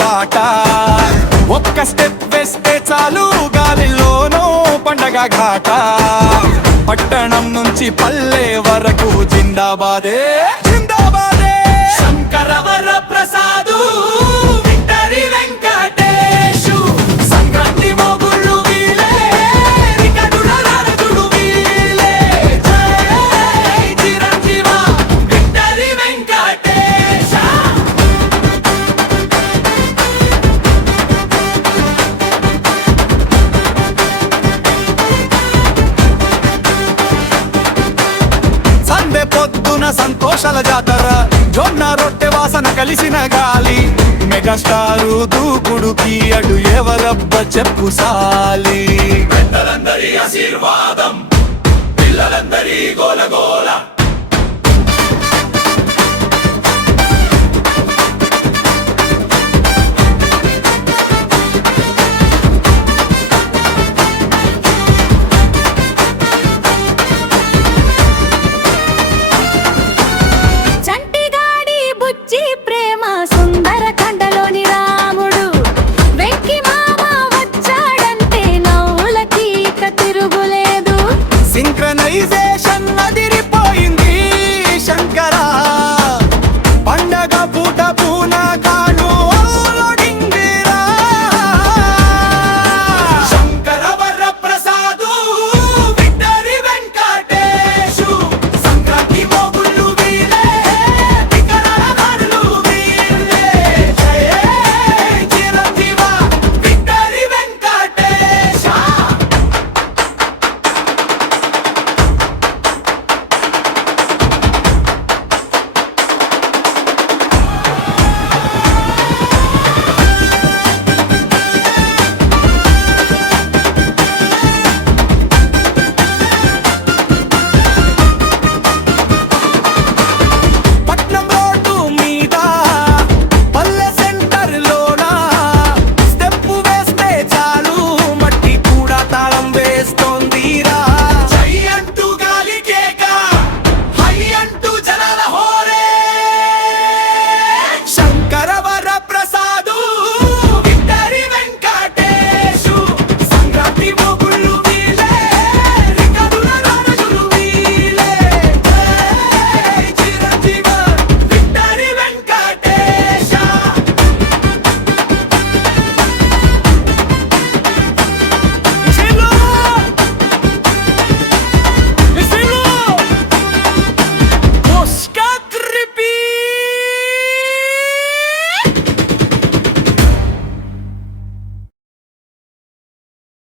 బాట ఒక్క స్టెప్ వేస్తే చాలు గాలిలోనూ పండగ ఘాట పట్టణం నుంచి పల్లె వరకు జిందాబాదే జిందాబాదే శంకరవర ప్రసాదు విక్టరీ వెంకటేశు సంక్రాంతి మొగుళ్ళు వీలే రికడుల రారదుడు వీలే జై చిరంజీవ విక్టరీ వెంకటేశ సందే పొద్దున సంతోషాల జాతర జొన్న రొట్టె వాసన కలిసిన గాలి మెగాస్టారు దూకుడుకి అడు ఎవరబ్బ చెప్పు సాలి పెద్దలందరి ఆశీర్వాదం పిల్లలందరి గోలగోల